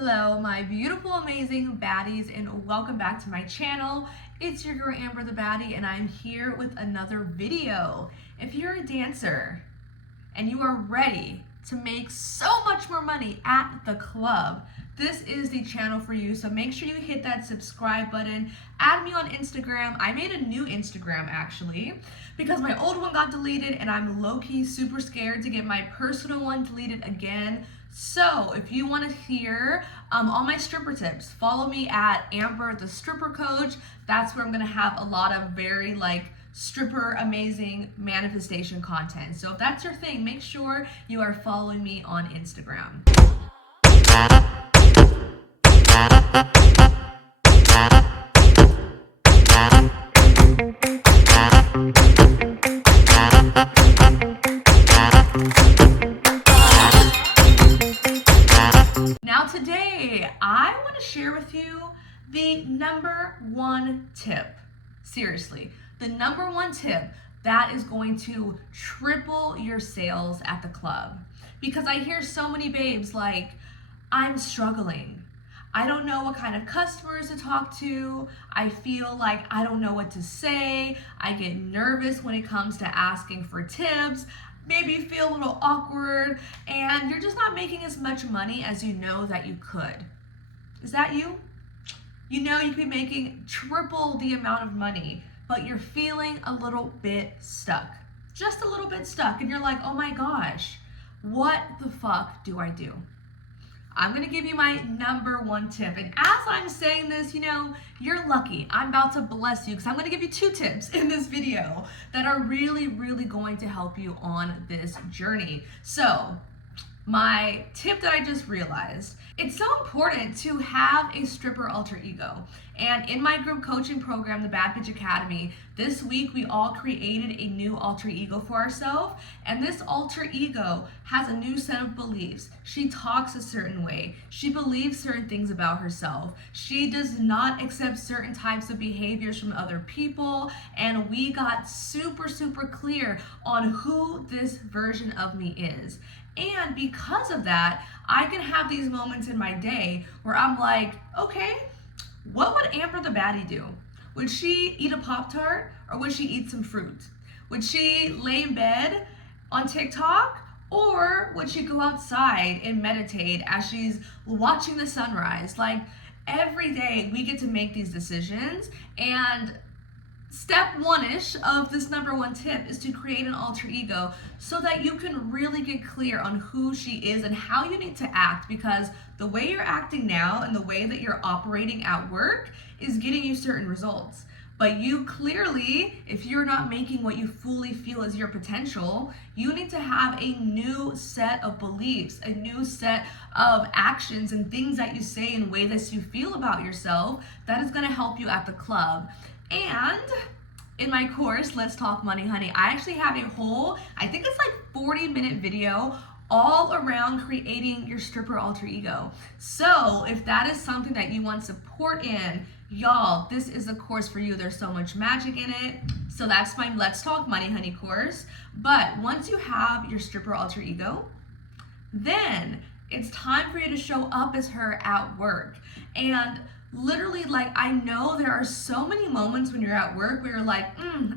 Hello, my beautiful, amazing baddies, and welcome back to my channel. It's your girl Amber the Baddie, and I'm here with another video. If you're a dancer and you are ready to make so much more money at the club, this is the channel for you. So make sure you hit that subscribe button. Add me on Instagram. I made a new Instagram actually because my old one got deleted and I'm low-key super scared to get my personal one deleted again. So if you want to hear all my stripper tips, follow me at Amber the Stripper Coach. That's where I'm going to have a lot of very stripper amazing manifestation content. So if that's your thing, make sure you are following me on Instagram. Now today, I want to share with you the number one tip. Seriously, the number one tip that is going to triple your sales at the club. Because I hear so many babes like, I'm struggling. I don't know what kind of customers to talk to. I feel like I don't know what to say. I get nervous when it comes to asking for tips. Maybe you feel a little awkward and you're just not making as much money as you know that you could. Is that you? You know you could be making triple the amount of money, but you're feeling a little bit stuck. Just a little bit stuck, and you're like, oh my gosh, what the fuck do I do? I'm gonna give you my number one tip. And as I'm saying this, you're lucky. I'm about to bless you because I'm gonna give you two tips in this video that are really, really going to help you on this journey. So, my tip that I just realized, it's so important to have a stripper alter ego. And in my group coaching program, the Bad Bitch Academy, this week we all created a new alter ego for ourselves. And this alter ego has a new set of beliefs. She talks a certain way. She believes certain things about herself. She does not accept certain types of behaviors from other people. And we got super, super clear on who this version of me is. And because of that, I can have these moments in my day where I'm like, okay, what would Amber the Baddie do? Would she eat a Pop-Tart or would she eat some fruit? Would she lay in bed on TikTok or would she go outside and meditate as she's watching the sunrise? Like every day we get to make these decisions, and step one-ish of this number one tip is to create an alter ego so that you can really get clear on who she is and how you need to act, because the way you're acting now and the way that you're operating at work is getting you certain results. But you clearly, if you're not making what you fully feel is your potential, you need to have a new set of beliefs, a new set of actions and things that you say and way that you feel about yourself that is gonna help you at the club. And in my course, Let's Talk Money Honey, I actually have a whole, I think it's 40-minute video all around creating your stripper alter ego. So if that is something that you want support in, y'all, this is a course for you. There's so much magic in it. So that's my Let's Talk Money Honey course. But once you have your stripper alter ego, then it's time for you to show up as her at work. And literally, I know there are so many moments when you're at work where you're like,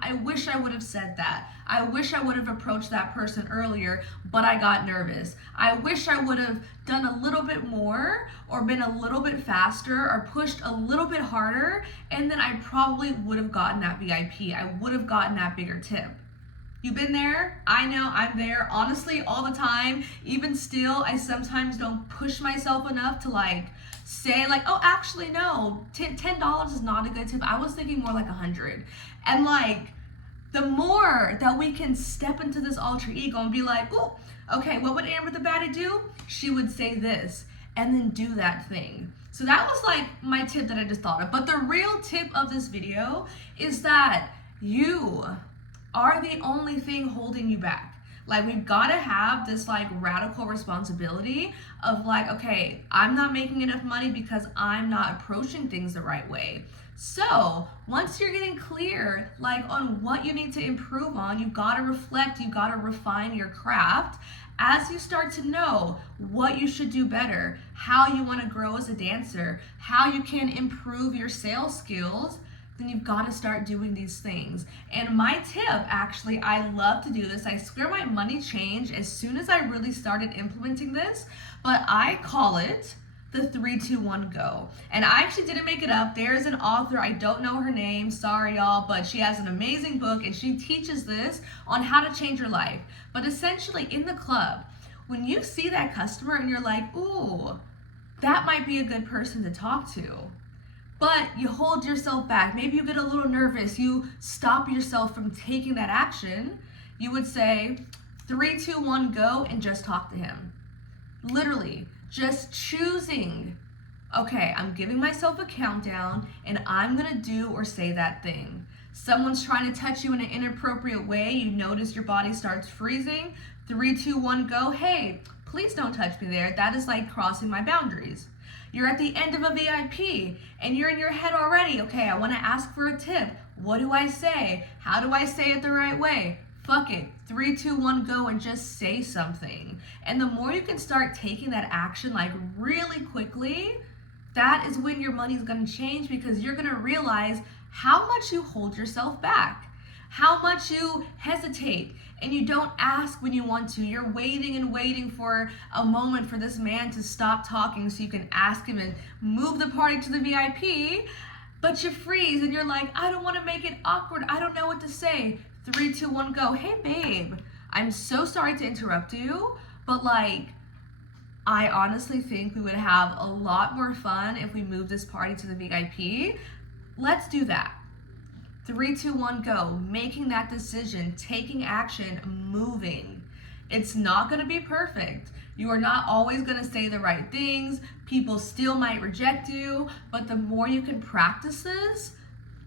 I wish I would have said that. I wish I would have approached that person earlier, but I got nervous. I wish I would have done a little bit more or been a little bit faster or pushed a little bit harder, and then I probably would have gotten that VIP. I would have gotten that bigger tip. You been there? I know I'm there, honestly, all the time. Even still, I sometimes don't push myself enough to say oh, actually no, $10 is not a good tip. I was thinking more like 100. And the more that we can step into this alter ego and be like, oh, okay, what would Amber the Baddie do? She would say this and then do that thing. So that was my tip that I just thought of. But the real tip of this video is that you are the only thing holding you back. We've got to have this radical responsibility of okay, I'm not making enough money because I'm not approaching things the right way. So once you're getting clear like on what you need to improve on, you gotta reflect, you gotta refine your craft. As you start to know what you should do better, how you want to grow as a dancer, how you can improve your sales skills, then you've got to start doing these things. And my tip, actually, I love to do this. I swear my money changed as soon as I really started implementing this, but I call it the 3-2-1 go. And I actually didn't make it up. There's an author, I don't know her name, sorry y'all, but she has an amazing book and she teaches this on how to change your life. But essentially in the club, when you see that customer and you're like, ooh, that might be a good person to talk to, but you hold yourself back, maybe you get a little nervous, you stop yourself from taking that action, you would say 3-2-1 go and just talk to him. Literally, just choosing, okay, I'm giving myself a countdown and I'm gonna do or say that thing. Someone's trying to touch you in an inappropriate way, you notice your body starts freezing, 3-2-1 go, hey, please don't touch me there, that is like crossing my boundaries. You're at the end of a VIP and you're in your head already, okay, I wanna ask for a tip. What do I say? How do I say it the right way? Fuck it, 3-2-1 go and just say something. And the more you can start taking that action like really quickly, that is when your money's gonna change, because you're gonna realize how much you hold yourself back, how much you hesitate, and you don't ask when you want to. You're waiting and waiting for a moment for this man to stop talking so you can ask him and move the party to the VIP, but you freeze and you're like, I don't wanna make it awkward, I don't know what to say. 3-2-1 go, hey babe, I'm so sorry to interrupt you, but like, I honestly think we would have a lot more fun if we moved this party to the VIP. Let's do that. 3-2-1 go, making that decision, taking action, moving. It's not gonna be perfect. You are not always gonna say the right things. People still might reject you, but the more you can practice this,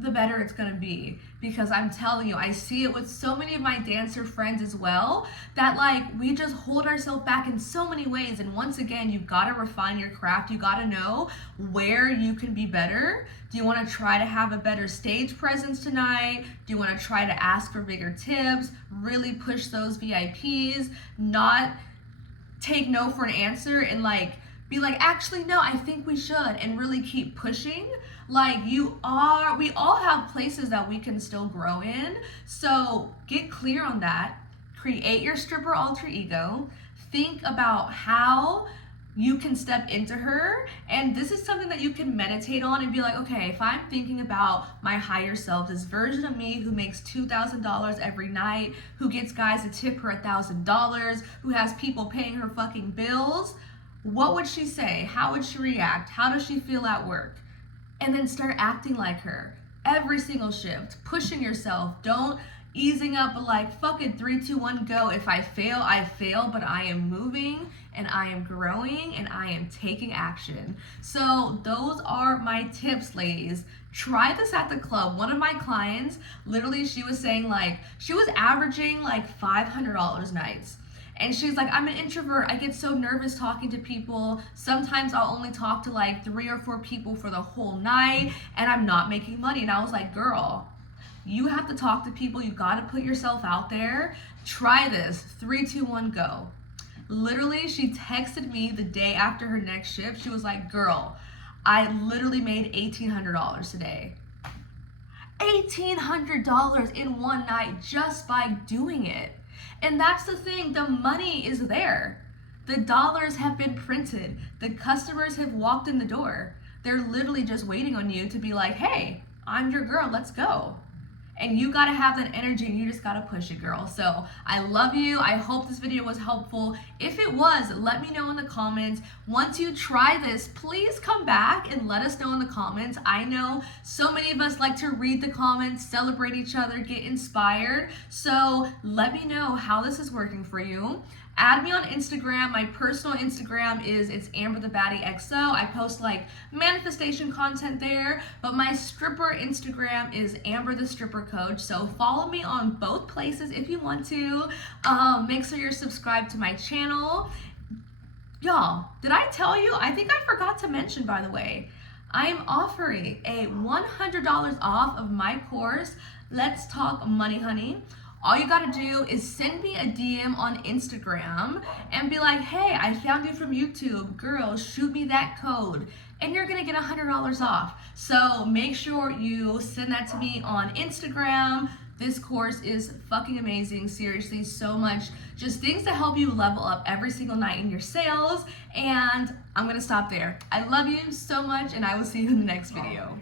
the better it's gonna be. Because I'm telling you, I see it with so many of my dancer friends as well, that like we just hold ourselves back in so many ways. And once again, you've gotta refine your craft. You gotta know where you can be better. Do you wanna try to have a better stage presence tonight? Do you wanna try to ask for bigger tips? Really push those VIPs, not take no for an answer and like be like, actually no, I think we should, and really keep pushing. Like we all have places that we can still grow in. So get clear on that. Create your stripper alter ego. Think about how you can step into her. And this is something that you can meditate on and be like, okay, if I'm thinking about my higher self, this version of me who makes $2,000 every night, who gets guys to tip her $1,000, who has people paying her fucking bills, what would she say? How would she react? How does she feel at work? And then start acting like her every single shift, pushing yourself. Don't easing up, but like, fuck it, 3-2-1 go. If I fail, I fail, but I am moving and I am growing and I am taking action. So those are my tips, ladies. Try this at the club. One of my clients, literally, she was saying like, she was averaging like $500 nights. And she's like, I'm an introvert. I get so nervous talking to people. Sometimes I'll only talk to like 3 or 4 people for the whole night and I'm not making money. And I was like, girl, you have to talk to people. You got to put yourself out there. Try this. 3-2-1 go. Literally, she texted me the day after her next shift. She was like, girl, I literally made $1,800 today. $1,800 in one night just by doing it. And that's the thing, the money is there. The dollars have been printed. The customers have walked in the door. They're literally just waiting on you to be like, hey, I'm your girl, let's go. And you gotta have that energy and you just gotta push it, girl. So I love you. I hope this video was helpful. If it was, let me know in the comments. Once you try this, please come back and let us know in the comments. I know so many of us like to read the comments, celebrate each other, get inspired. So let me know how this is working for you. Add me on Instagram. My personal Instagram is it's Amber the Baddie XO. I post like manifestation content there, but my stripper Instagram is Amber the Stripper Coach. So follow me on both places if you want to. Make sure you're subscribed to my channel. Y'all, did I tell you? I think I forgot to mention, by the way. I am offering a $100 off of my course, Let's Talk Money Honey. All you gotta do is send me a DM on Instagram and be like, hey, I found you from YouTube. Girl, shoot me that code. And you're gonna get $100 off. So make sure you send that to me on Instagram. This course is fucking amazing. Seriously, so much. Just things to help you level up every single night in your sales. And I'm gonna stop there. I love you so much, and I will see you in the next video.